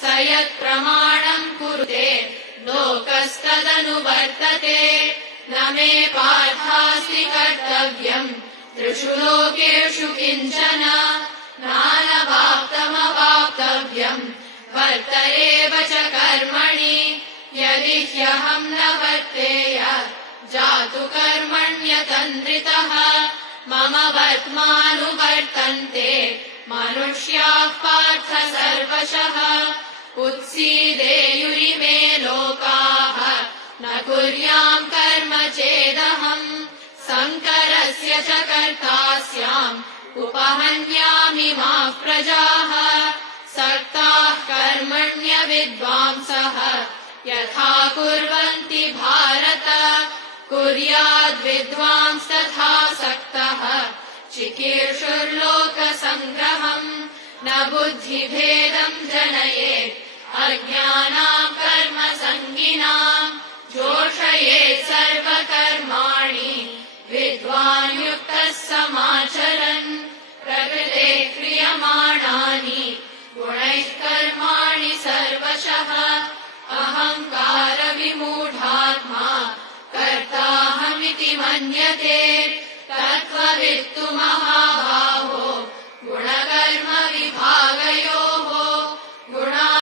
स यत्प्रमाणम् कुरुते लोकस्तदनुवर्तते न मे पार्थास्ति कर्तव्यम् त्रिषु लोकेषु किञ्चन नानवाप्तमवाप्तव्यम् वर्त एव च कर्मणि यदि ह्यहम् न वर्तेय जातु कर्मण्यतन्द्रितः मम वर्त्मानुवर्तन्ते मनुष्याः पार्थ सर्वशः उत्सीदेयुरिमे लोकाः न कुर्याम् कर्म चेदहम् संकरस्य च कर्ता स्याम् उपहन्यामि माः प्रजाः सक्ताः कर्मण्य विद्वांसः यथा कुर्वन्ति भारत कुर्याद्विद्वांस्तथा सक्तः चिकीर्षुर्लोकसङ्ग्रहम् न बुद्धिभेदम् जनयेत् अज्ञानाम् कर्मसङ्गिनाम् जोषयेत् सर्वकर्माणि विद्वान् युक्तः समाचरन् प्रकृते क्रियमाणानि गुणैः कर्माणि सर्वशः अहङ्कारविमूढात्मा कर्ताहमिति मन्यते तत्त्ववित्तु